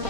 ये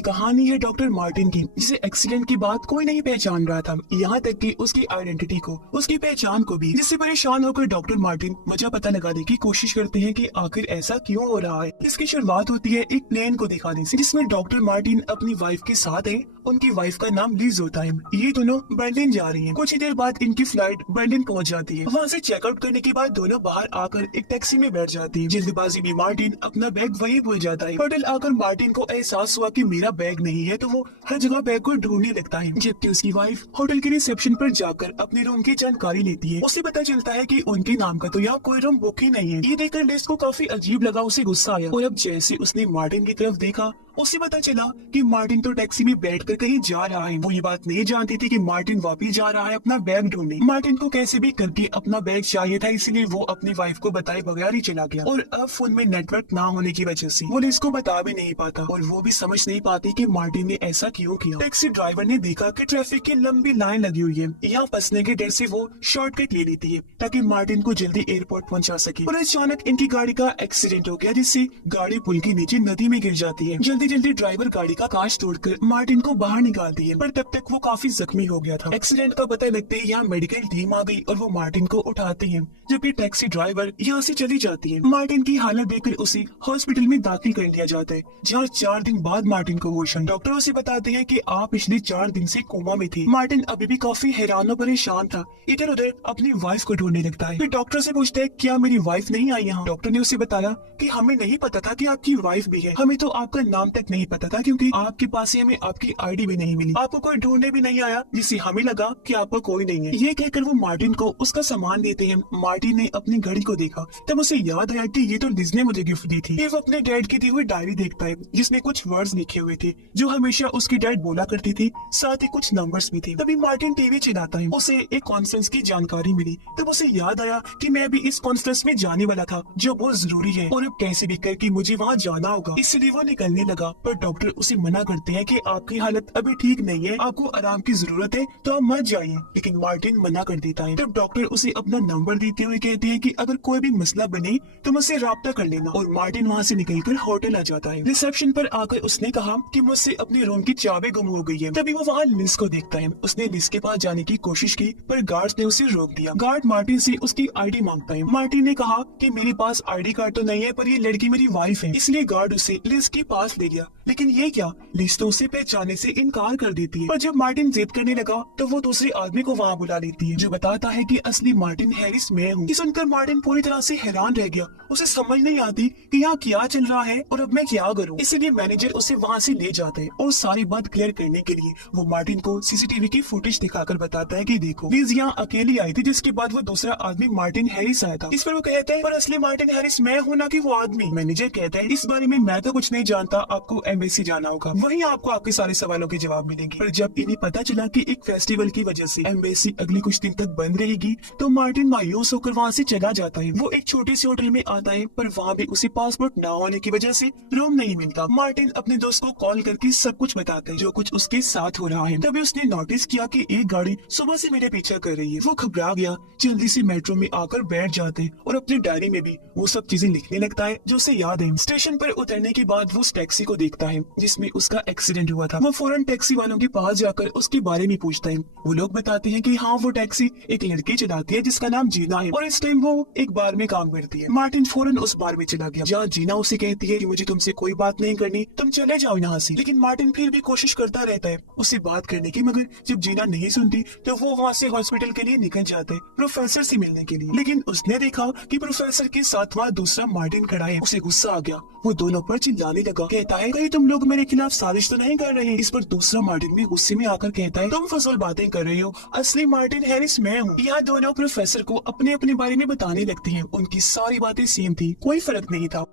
कहानी है डॉक्टर मार्टिन की, जिसे एक्सीडेंट की बात कोई नहीं पहचान रहा था, यहाँ तक कि उसकी आइडेंटिटी को, उसकी पहचान को भी। जिससे परेशान होकर डॉक्टर मार्टिन वजह पता लगाने की कोशिश करते हैं कि आखिर ऐसा क्यों हो रहा है। इसकी शुरुआत होती है एक प्लेन को दिखाने से, जिसमें डॉक्टर मार्टिन अपनी वाइफ के साथ है। उनकी वाइफ का नाम लीज होता है। ये दोनों बर्लिन जा रही हैं। कुछ ही देर बाद इनकी फ्लाइट बर्लिन पहुंच जाती है। वहाँ से चेकआउट करने के बाद दोनों बाहर आकर एक टैक्सी में बैठ जाती है। जल्दबाजी में मार्टिन अपना बैग वहीं भूल जाता है। होटल आकर मार्टिन को एहसास हुआ कि मेरा बैग नहीं है, तो वो हर जगह बैग को ढूंढने लगता है। जबकि उसकी वाइफ होटल के रिसेप्शन पर जाकर अपने रूम की जानकारी लेती है। उसे पता चलता है कि उनके नाम का तो यहाँ कोई रूम बुक ही नहीं है। ये देखकर लिज को काफी अजीब लगा, उसे गुस्सा आया। और अब जैसे उसने मार्टिन की तरफ देखा, उसे पता चला कि मार्टिन तो टैक्सी में बैठकर कहीं जा रहा है। वो ये बात नहीं जानती थी कि मार्टिन वापिस जा रहा है अपना बैग ढूंढने। मार्टिन को कैसे भी करके अपना बैग चाहिए था, इसलिए वो अपनी वाइफ को बताए बगैर ही चला गया। और अब फोन में नेटवर्क ना होने की वजह से वो लिज को बता भी नहीं पाता, और वो भी समझ नहीं पाती कि मार्टिन ने ऐसा क्यों किया। टैक्सी ड्राइवर ने देखा कि ट्रैफिक की लंबी लाइन लगी हुई है। यहाँ फंसने के डर से वो शॉर्टकट ले लेती है ताकि मार्टिन को जल्दी एयरपोर्ट पहुँचा सके। और अचानक इनकी गाड़ी का एक्सीडेंट हो गया, जिससे गाड़ी पुल के नीचे नदी में गिर जाती है। जल्दी जल्दी ड्राइवर गाड़ी का कांच तोड़कर मार्टिन को बाहर निकालती है, पर तब तक वो काफी जख्मी हो गया था। एक्सीडेंट का पता लगते ही यहाँ मेडिकल टीम आ गई और वो मार्टिन को उठाती है, जबकि टैक्सी ड्राइवर यहाँ से चली जाती है। मार्टिन की हालत देखकर उसे हॉस्पिटल में दाखिल कर लिया जाता है, जहाँ 4 दिन बाद मार्टिन को होश। डॉक्टर उसे बताते हैं कि आप पिछले 4 दिन से कोमा में थी। मार्टिन अभी भी काफी हैरान और परेशान था, इधर उधर अपनी वाइफ को ढूंढने लगता है। फिर डॉक्टर से पूछता है क्या मेरी वाइफ नहीं आई यहाँ। डॉक्टर ने उसे बताया कि हमें नहीं पता था कि आपकी वाइफ भी है, हमें तो आपका नाम तक नहीं पता था, क्योंकि आपके पास ही हमें आपकी आईडी भी नहीं मिली, आपको कोई ढूंढने भी नहीं आया, जिससे हमें लगा कि आपको कोई नहीं है। ये कहकर वो मार्टिन को उसका सामान देते हैं। मार्टिन ने अपनी घड़ी को देखा, तब उसे याद आया कि ये तो लिज ने मुझे गिफ्ट दी थी। फिर वो अपने डैड की दी हुई डायरी देखता है, जिसमें कुछ वर्ड्स लिखे हुए थे जो हमेशा उसकी डैड बोला करती थी, साथ ही कुछ नंबर्स भी थे। तभी मार्टिन टीवी चलाता है, उसे एक कॉन्फ्रेंस की जानकारी मिली। तब उसे याद आया कि मैं भी इस कॉन्फ्रेंस में जाने वाला था, जो बहुत जरूरी है, और अब कैसे भी करके मुझे वहाँ जाना होगा। इसलिए वो निकलने लगा, पर डॉक्टर उसे मना करते हैं कि आपकी हालत अभी ठीक नहीं है, आपको आराम की जरूरत है, तो आप मत जाइए। लेकिन मार्टिन मना कर देता है। तब डॉक्टर उसे अपना नंबर देते हुए कहते हैं कि अगर कोई भी मसला बने तो मुझसे राब्ता कर लेना। और मार्टिन वहाँ से निकलकर होटल आ जाता है। रिसेप्शन पर आकर उसने कहा कि मुझसे अपने रूम की चाबी गुम हो गई है। तभी वो वहाँ लिज को देखता है। उसने लिज के पास जाने की कोशिश की, पर गार्ड्स ने उसे रोक दिया। गार्ड मार्टिन से उसकी आईडी मांगता है। मार्टिन ने कहा कि मेरे पास आईडी कार्ड तो नहीं है, पर ये लड़की मेरी वाइफ है। इसलिए गार्ड उसे लिज के पास ले गया। लेकिन ये क्या, लिज तो उसे पहचाने से इनकार कर देती है। पर जब मार्टिन जिद करने लगा तो वो दूसरे आदमी को वहाँ बुला लेती है, जो बताता है कि असली मार्टिन हैरिस मैं हूँ। सुनकर मार्टिन पूरी तरह से हैरान रह गया। उसे समझ नहीं आती कि यहाँ क्या चल रहा है और अब मैं क्या करूँ। इसलिए मैनेजर उसे वहाँ से ले जाता है, और सारी बात क्लियर करने के लिए वो मार्टिन को सीसीटीवी की फुटेज दिखाकर बताता है कि देखो, लिज यहाँ अकेली आई थी, जिसके बाद वो दूसरा आदमी मार्टिन हैरिस आया था। इस पर वो कहता है पर असली मार्टिन हैरिस मैं हूँ, ना कि वो आदमी। मैनेजर कहता है इस बारे में मैं तो कुछ नहीं जानता, आपको एम्बेसी जाना होगा, वहीं आपको आपके सारे सवालों के जवाब मिलेंगे। पर जब इन्हें पता चला कि एक फेस्टिवल की वजह से एम्बेसी अगले कुछ दिन तक बंद रहेगी, तो मार्टिन मायूस होकर वहाँ से चला जाता है। वो एक छोटे से होटल में आता है, पर वहाँ भी उसे पासपोर्ट न होने की वजह से रूम नहीं मिलता। मार्टिन अपने दोस्त को कॉल करके सब कुछ बताता है, जो कुछ उसके साथ हो रहा है। तभी उसने नोटिस किया कि एक गाड़ी सुबह से मेरे पीछा कर रही है। वो घबरा गया, जल्दी से मेट्रो में आकर बैठ जाते हैं, और अपनी डायरी में भी वो सब चीजें लिखने लगता है जो उसे याद है। स्टेशन पर उतरने के बाद वो उस टैक्सी को देखता है जिसमें उसका एक्सीडेंट हुआ था। वो फौरन टैक्सी वालों के पास जाकर उसके बारे में पूछता है। वो लोग बताते हैं कि हाँ, वो टैक्सी एक लड़की चलाती है जिसका नाम जीना है, और इस टाइम वो एक बार में काम करती है। मार्टिन फौरन उस बार में चला गया, जहाँ जीना उसे कहती है कि मुझे तुमसे कोई बात नहीं करनी, तुम चले जाओ यहाँ से। लेकिन मार्टिन फिर भी कोशिश करता रहता है उससे बात करने की, मगर जब जीना नहीं सुनती तो वो वहाँ से हॉस्पिटल के लिए निकल जाते हैं प्रोफेसर से मिलने के लिए। लेकिन उसने देखा कि प्रोफेसर के साथ वहाँ दूसरा मार्टिन खड़ा है। उसे गुस्सा आ गया, वो दोनों पर चिल्लाने लगा, कहता है कहीं तुम लोग मेरे खिलाफ साजिश तो नहीं कर रहे। इस पर दूसरा मार्टिन भी गुस्से में आकर कहता है तुम फजूल बातें कर रही हो, असली मार्टिन हैरिस मैं हूँ। यहाँ दोनों प्रोफेसर को अपने अपने बारे में बताने लगते हैं। उनकी सारी बातें सेम थी, कोई फर्क नहीं था।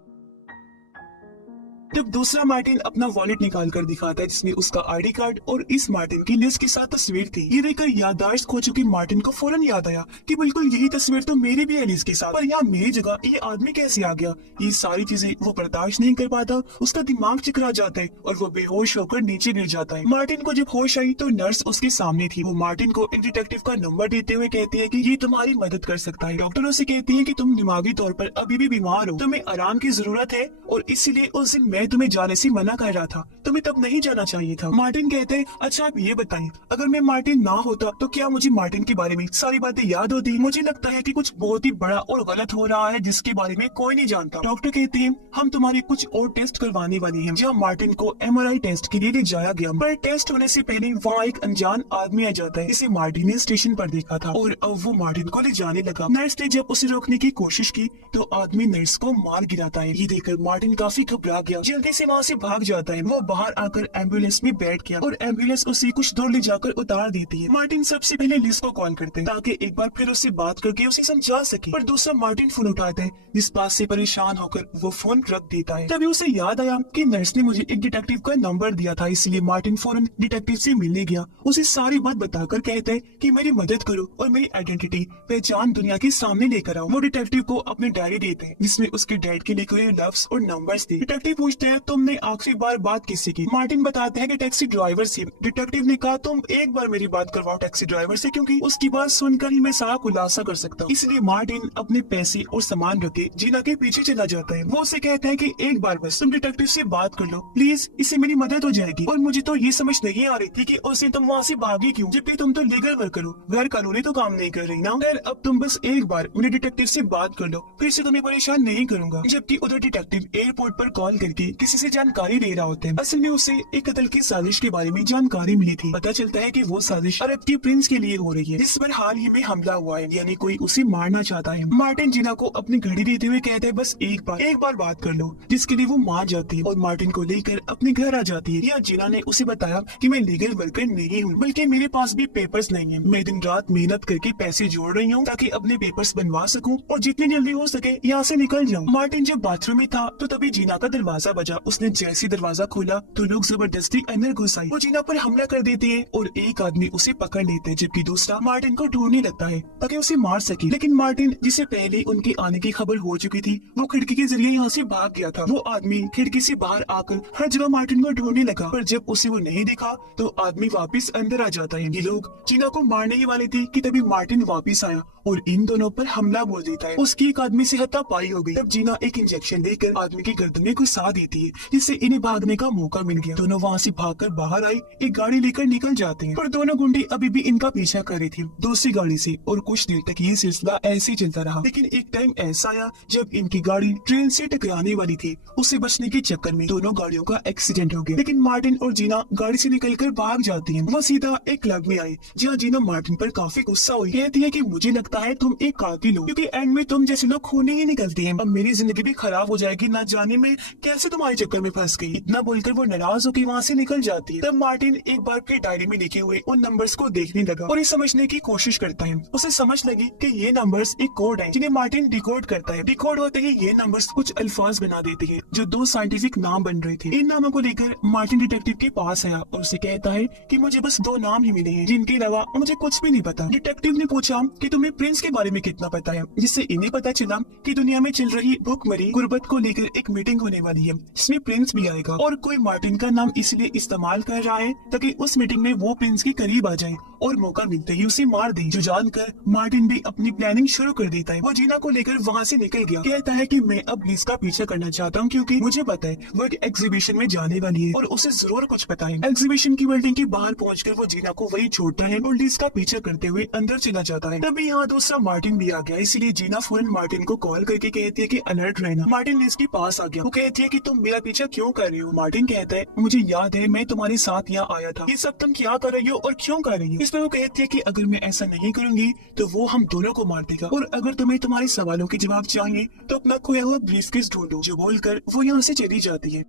तब दूसरा मार्टिन अपना वॉलेट निकाल कर दिखाता है, जिसमें उसका आईडी कार्ड और इस मार्टिन की लिज के साथ तस्वीर थी। ये देखकर याददाश्त खो चुकी मार्टिन को फौरन याद आया कि बिल्कुल यही तस्वीर तो मेरी भी है लिज के साथ, पर यहाँ मेरी जगह ये आदमी कैसे आ गया। ये सारी चीजें वो बर्दाश्त नहीं कर पाता, उसका दिमाग चकरा जाता है और वो बेहोश होकर नीचे गिर जाता है। मार्टिन को जब होश आई तो नर्स उसके सामने थी। वो मार्टिन को एक डिटेक्टिव का नंबर देते हुए कहती है कि ये तुम्हारी मदद कर सकता है। डॉक्टर उसे कहती है कि तुम दिमागी तौर पर अभी भी बीमार हो, तुम्हें आराम की जरूरत है, और इसीलिए उस दिन मैं मैं तुम्हें जाने से मना कर रहा था, तुम्हें तब नहीं जाना चाहिए था। मार्टिन कहते हैं अच्छा आप ये बताइए, अगर मैं मार्टिन ना होता तो क्या मुझे मार्टिन के बारे में सारी बातें याद होती? मुझे लगता है कि कुछ बहुत ही बड़ा और गलत हो रहा है जिसके बारे में कोई नहीं जानता। डॉक्टर कहते हैं हम तुम्हारे कुछ और टेस्ट करवाने वाले हैं। जहाँ मार्टिन को MRI टेस्ट के लिए ले जाया गया, पर टेस्ट होने से पहले वहाँ एक अनजान आदमी आ जाता है जिसे मार्टिन ने स्टेशन पर देखा था और अब वो मार्टिन को ले जाने लगा। नर्स ने जब उसे रोकने की कोशिश की तो आदमी नर्स को मार गिराता है। ये देखकर मार्टिन काफी घबरा गया, जल्दी से वहाँ से भाग जाता है। वो बाहर आकर एम्बुलेंस में बैठ गया और एम्बुलेंस उसे कुछ दूर ले जाकर उतार देती है। मार्टिन सबसे पहले लिस को कॉल करते हैं ताकि एक बार फिर उससे बात करके उसे समझा सके, पर दूसरा मार्टिन फोन उठाता है। इस बात से परेशान होकर वो फोन रख देता है। तभी उसे याद आया कि नर्स ने मुझे एक डिटेक्टिव का नंबर दिया था, इसलिए मार्टिन फौरन डिटेक्टिव से मिलने गया। उसे सारी बात बताकर कहता है कि मेरी मदद करो और मेरी आइडेंटिटी पहचान दुनिया के सामने लेकर आओ। वो डिटेक्टिव को अपनी डायरी देते हैं जिसमें उसके डैड के लिखे हुए लफ्ज और नंबर्स थे। डिटेक्टिव पूछते हैं तुमने आखिरी बार बात किससे की? मार्टिन बताते हैं कि टैक्सी ड्राइवर से। डिटेक्टिव ने कहा तुम एक बार मेरी बात करवाओ टैक्सी ड्राइवर से, क्योंकि उसकी बात सुनकर ही मैं सारा खुलासा कर सकता हूँ। इसलिए मार्टिन अपने पैसे और सामान रखे जीना के पीछे चला जाता है। वो उसे कहता है कि एक बार बस तुम डिटेक्टिव से बात कर लो प्लीज, इससे मेरी मदद हो जाएगी। और मुझे तो ये समझ नहीं आ रही थी कि उसे तुम वहाँ से भागी क्यों, जबकि तुम तो लीगल वर्कर हो, गैर कानूनी तो काम नहीं कर रही ना। खैर अब तुम बस एक बार मेरे डिटेक्टिव से बात कर लो, फिर से तुम्हें परेशान नहीं करूंगा। जबकि उधर डिटेक्टिव एयरपोर्ट पर कॉल करके किसी से जानकारी ले रहा होता है। असल में उसे एक कत्ल की साजिश के बारे में जानकारी मिली थी। पता चलता है कि वो साजिश अरब के प्रिंस के लिए हो रही है, जिस पर हाल ही में हमला हुआ है, यानी कोई उसे मारना चाहता है। मार्टिन जीना को अपनी घड़ी देते हुए कहता है बस एक बार बात कर लो, जिसके लिए वो मान जाती है और मार्टिन को लेकर अपने घर आ जाती है। या जीना ने उसे बताया कि मैं लीगल वर्कर नहीं हूँ, बल्कि मेरे पास भी पेपर्स नहीं है। मैं दिन रात मेहनत करके पैसे जोड़ रही हूँ ताकि अपने पेपर्स बनवा सकूं और जितनी जल्दी हो सके यहाँ से निकल जाऊँ। मार्टिन जब बाथरूम में था तो तभी जीना का दरवाजा बजा। उसने जैसे दरवाजा खोला तो लोग जबरदस्ती अंदर घुस आए। वो जीना पर हमला कर देते हैं और एक आदमी उसे पकड़ लेते हैं, जबकि दूसरा मार्टिन को ढूंढने लगता है ताकि उसे मार सके। लेकिन मार्टिन, जिसे पहले उनके आने की खबर हो चुकी थी, वो खिड़की के जरिए यहाँ से भाग गया था। वो आदमी खिड़की से बाहर आकर हर जगह मार्टिन को ढूंढने लगा, पर जब उसे वो नहीं दिखा तो आदमी वापस अंदर आ जाता है। ये लोग जीना को मारने ही वाले थे कि तभी मार्टिन वापस आया और इन दोनों पर हमला बोल देता है। उसकी एक आदमी से हाथापाई हो गई। तब जीना एक इंजेक्शन लेकर आदमी की गर्दन में घुसा देती है, जिससे इन्हें भागने का मौका मिल गया। दोनों वहाँ से भागकर बाहर आई, एक गाड़ी लेकर निकल जाते हैं, पर दोनों गुंडे अभी भी इनका पीछा कर रहे थे दूसरी गाड़ी से। और कुछ देर तक ये सिलसिला ऐसे ही चलता रहा। लेकिन एक टाइम ऐसा आया जब इनकी गाड़ी ट्रेन से टकराने वाली थी। उससे बचने के चक्कर में दोनों गाड़ियों का एक्सीडेंट हो गया। लेकिन मार्टिन और जीना गाड़ी से निकलकर भाग जाती हैं। वो सीधा एक क्लब में आई, जहाँ जीना मार्टिन पर काफी गुस्सा हुई। कहती है कि मुझे लगता है तुम एक कातिल हो, क्योंकि एंड में तुम जैसे लोग खूनी ही निकलते हैं। अब मेरी जिंदगी भी खराब हो जाएगी, ना जाने में कैसे तुम्हारे चक्कर में फंस गई। इतना बोलकर वो नाराज होकर वहाँ से निकल जाती है। तब मार्टिन एक बार फिर डायरी में लिखे हुए उन नंबर्स को देखने लगा और ये समझने की कोशिश करता है। उसे समझ लगी कि ये नंबर्स एक कोड है जिन्हें मार्टिन डिकोड करता है। डिकोड होते ही ये नंबर्स कुछ अल्फाज बना देते हैं जो दो साइंटिफिक नाम बन रहे थे। इन नामों को लेकर मार्टिन डिटेक्टिव के पास आया और उसे कहता है कि मुझे बस दो नाम ही मिले हैं, जिनके अलावा मुझे कुछ भी नहीं पता। डिटेक्टिव ने पूछा कि तुम्हें प्रिंस के बारे में कितना पता है, जिससे इन्हें पता चला कि दुनिया में चल रही भूखमरी गुर्बत को लेकर एक मीटिंग होने वाली है, जिसमें प्रिंस भी आएगा और कोई मार्टिन का नाम इसलिए इस्तेमाल कर रहा है ताकि उस मीटिंग में वो प्रिंस के करीब आ जाए और मौका मिलते ही उसे मार दे। जो जानकर मार्टिन भी अपनी प्लानिंग शुरू कर देता है। वो जीना को लेकर वहाँ से निकल गया। कहता है कि मैं अब लिज का पीछा करना चाहता हूँ, क्योंकि मुझे पता है वो एक एग्जीबिशन में जाने वाली है और उसे जरूर कुछ पता है। एग्जीबिशन की बिल्डिंग के बाहर पहुंचकर वो जीना को वही छोड़ता है और लिज का पीछा करते हुए अंदर चला जाता है। तभी यहाँ दूसरा मार्टिन भी आ गया, इसलिए जीना फौरन मार्टिन को कॉल करके कहती है कि अलर्ट रहना। मार्टिन लिज के पास आ गया। वो कहती है कि तुम मेरा पीछा क्यों कर रही हो? मार्टिन कहता है मुझे याद है मैं तुम्हारे साथ यहाँ आया था, ये सब तुम क्या कर रही हो और क्यों कर रही हो? इस पर वो कहती है कि अगर मैं ऐसा नहीं करूंगी तो वो हम दोनों को मार देगा, और अगर तुम्हें तुम्हारे सवालों के जवाब चाहिए तो अपना खोया हुआ ब्रीफकेस ढूंढो। जो बोलकर वो यहाँ से चली जाती है।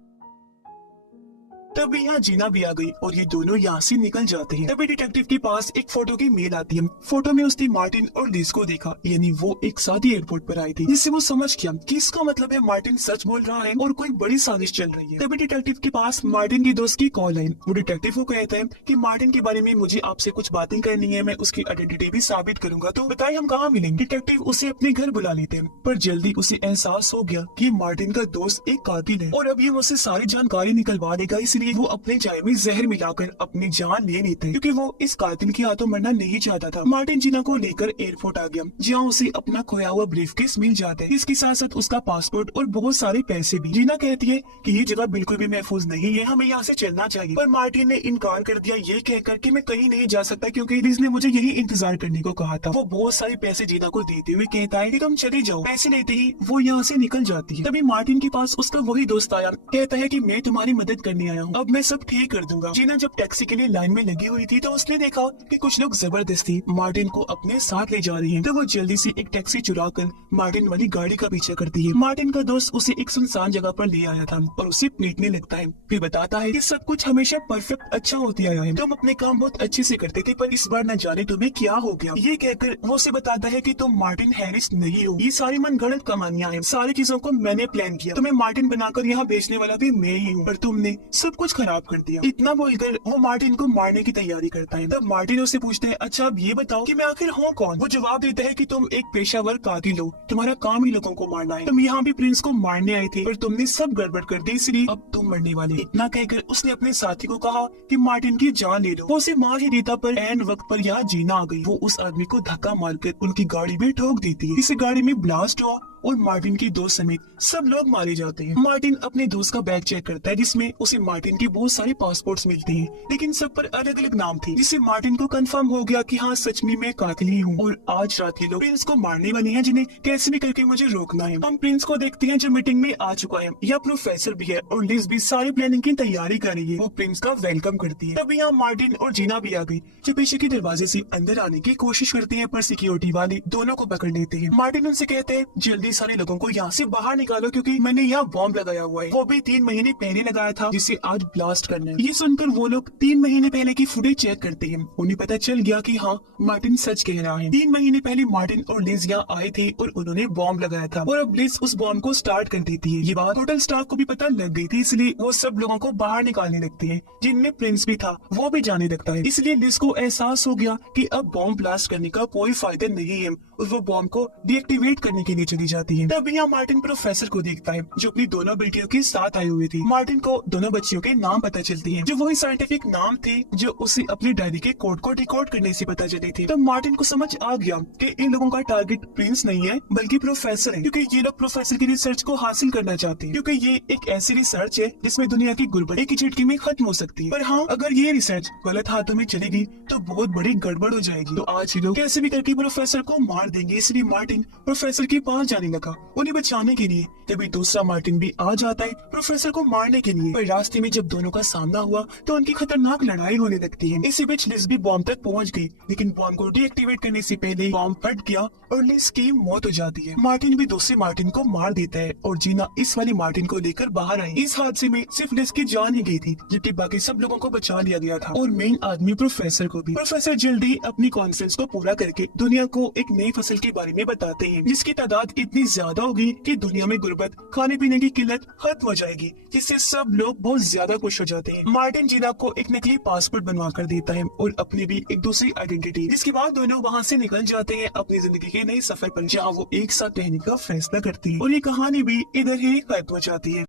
तब यहाँ जीना भी आ गई और ये दोनों यहाँ से निकल जाते हैं। तभी डिटेक्टिव के पास एक फोटो की मेल आती है। फोटो में उसने मार्टिन और लिज को देखा, यानी वो एक साथ ही एयरपोर्ट पर आई थी, जिससे वो समझ गया कि इसका मतलब है मार्टिन सच बोल रहा है और कोई बड़ी साजिश चल रही है। तभी डिटेक्टिव के पास मार्टिन की दोस्त की कॉल आई। वो डिटेक्टिव को कहता है कि मार्टिन के बारे में मुझे आपसे कुछ बातें करनी है, मैं उसकी आइडेंटिटी भी साबित करूंगा, तो बताइए हम कहाँ मिलेंगे। डिटेक्टिव उसे अपने घर बुला लेते हैं, पर जल्दी उसे एहसास हो गया कि मार्टिन का दोस्त एक कातिल है और अब ये मुझसे सारी जानकारी निकलवा देगा, इसलिए इसीलिए वो अपने चाय में जहर मिलाकर अपनी जान ले लेते हैं, क्योंकि वो इस कातिल के हाथों मरना नहीं चाहता था। मार्टिन जीना को लेकर एयरपोर्ट आ गया, जहाँ उसे अपना खोया हुआ ब्रीफकेस मिल जाता है। इसके साथ साथ उसका पासपोर्ट और बहुत सारे पैसे भी। जीना कहती है कि ये जगह बिल्कुल भी महफूज नहीं है, हमें यहाँ से चलना चाहिए। पर मार्टिन ने इनकार कर दिया, ये कहकर कि मैं कहीं नहीं जा सकता क्योंकि लिज ने मुझे यही इंतजार करने को कहा था। वो बहुत सारे पैसे जीना को देते हुए कहता है कि तुम चले जाओ। पैसे लेते ही वो यहाँ से निकल जाती है। तभी मार्टिन के पास उसका वही दोस्त आया, कहता है कि मैं तुम्हारी मदद करने आया हूँ, अब मैं सब ठीक कर दूंगा। जीना जब टैक्सी के लिए लाइन में लगी हुई थी तो उसने देखा कि कुछ लोग जबरदस्ती मार्टिन को अपने साथ ले जा रहे हैं। तो वो जल्दी से एक टैक्सी चुरा कर मार्टिन वाली गाड़ी का पीछा करती है। मार्टिन का दोस्त उसे एक सुनसान जगह पर ले आया था और उसे पीटने लगता है। फिर बताता है कि सब कुछ हमेशा परफेक्ट अच्छा होते आया है, तुम अपने काम बहुत अच्छे से करते थे, पर इस बार न जाने तुम्हें क्या हो गया। ये कहकर वो उसे बताता है कि तुम मार्टिन हैरिस नहीं हो, ये सारी मनगढ़ंत कहानियां हैं, सारी चीजों को मैंने प्लान किया, तुम्हें मार्टिन बनाकर यहाँ बेचने वाला भी मैं ही हूँ, पर तुमने सब कुछ खराब कर दिया। इतना बोलकर वो मार्टिन को मारने की तैयारी करता है। तब मार्टिन उससे पूछता है, अच्छा अब ये बताओ कि मैं आखिर हूँ कौन। वो जवाब देता है कि तुम एक पेशावर कातिल हो, तुम्हारा काम ही लोगों को मारना है, तुम यहाँ भी प्रिंस को मारने आए थे पर तुमने सब गड़बड़ कर दी, इसलिए अब तुम मरने वाले। इतना कहकर उसने अपने साथी को कहा कि मार्टिन की जान ले लो। वो उसे मार ही देता, पर एन वक्त पर यहाँ जीना आ गई। वो उस आदमी को धक्का मारकर उनकी गाड़ी में ठोक देती है। इस गाड़ी में ब्लास्ट हुआ और मार्टिन की दोस्त समेत सब लोग मारे जाते हैं। मार्टिन अपने दोस्त का बैग चेक करता है, जिसमें उसे मार्टिन के बहुत सारे पासपोर्ट्स मिलते हैं, लेकिन सब पर अलग अलग नाम थे, जिससे मार्टिन को कंफर्म हो गया कि हाँ सच में मैं कातिल ही हूँ और आज रात के लोग प्रिंस को मारने वाले हैं, जिन्हें कैसे भी करके मुझे रोकना है। हम प्रिंस को देखते हैं जो मीटिंग में आ चुका है, यह प्रोफेसर भी है और लिज भी सारी प्लानिंग की तैयारी कर रही है। वो प्रिंस का वेलकम करती है। तभी यहाँ मार्टिन और जीना भी आ गई, जो पीछे के दरवाजे से अंदर आने की कोशिश करते हैं, पर सिक्योरिटी वाले दोनों को पकड़ लेते हैं। मार्टिन उनसे कहते हैं जल्दी सारे लोगों को यहाँ से बाहर निकालो, क्योंकि मैंने यहाँ बॉम्ब लगाया हुआ है, वो भी 3 महीने पहले लगाया था, जिसे आज ब्लास्ट करना है। ये सुनकर वो लोग 3 महीने पहले की फुटेज चेक करते हैं। उन्हें पता चल गया कि हाँ मार्टिन सच कह रहा है। 3 महीने पहले मार्टिन और लिज यहाँ आए थे और उन्होंने बॉम्ब लगाया था और अब लिज उस बॉम्ब को स्टार्ट कर देती है। ये बात होटल स्टाफ को भी पता लग गई थी, इसलिए वो सब लोगों को बाहर निकालने लगते हैं, जिनमें प्रिंस भी था, वो भी जाने लगता है। इसलिए लिज को एहसास हो गया कि अब बॉम्ब ब्लास्ट करने का कोई फायदा नहीं है और वो बॉम्ब को डीएक्टिवेट करने के लिए चली जाती है। तब यहाँ मार्टिन प्रोफेसर को देखता है, जो अपनी दोनों बेटियों के साथ आई हुई थी। मार्टिन को दोनों बच्चियों के नाम पता चलती हैं, जो वही साइंटिफिक नाम थे जो उसे अपनी डायरी के कोड को डिकोड करने से पता चले थे। तब मार्टिन को समझ आ गया कि इन लोगों का टारगेट प्रिंस नहीं है बल्कि प्रोफेसर है, क्योंकि ये लोग प्रोफेसर की रिसर्च को हासिल करना चाहते हैं, क्योंकि ये एक ऐसी रिसर्च है जिसमें दुनिया की गुर्बत एक ही झटके में खत्म हो सकती है। पर हाँ, अगर ये रिसर्च गलत हाथों में चलेगी तो बहुत बड़ी गड़बड़ हो जाएगी। तो आज ही लोग कैसे भी करके प्रोफेसर को मार देंगे, इसलिए मार्टिन प्रोफेसर के पास जाने लगा उन्हें बचाने के लिए। तभी दूसरा मार्टिन भी आ जाता है प्रोफेसर को मारने के लिए, पर रास्ते में जब दोनों का सामना हुआ तो उनकी खतरनाक लड़ाई होने लगती है। इसी बीच लिज भी बॉम्ब तक पहुंच गई, लेकिन बॉम्ब को डीएक्टिवेट करने से पहले बॉम्ब फट गया और लिज की मौत हो जाती है। मार्टिन भी दूसरे मार्टिन को मार देता है और जीना इस वाली मार्टिन को लेकर बाहर आई। इस हादसे में सिर्फ लिज की जान ही गई थी, जबकि बाकी सब लोगों को बचा लिया गया था और मेन आदमी प्रोफेसर को भी। प्रोफेसर जल्दी अपनी कॉन्फ्रेंस को पूरा करके दुनिया को एक नई फसल के बारे में बताते हैं, जिसकी तादाद इतनी ज्यादा होगी कि दुनिया में गुर्बत, खाने पीने की किल्लत खत्म हो जाएगी, जिससे सब लोग बहुत ज्यादा खुश हो जाते हैं। मार्टिन जीना को एक नकली पासपोर्ट बनवा कर देता है और अपनी भी एक दूसरी आइडेंटिटी, जिसके बाद दोनों वहाँ से निकल जाते हैं अपनी जिंदगी के नए सफर पर, जहाँ वो एक साथ रहने का फैसला करती है और ये कहानी भी इधर ही खत्म हो जाती है।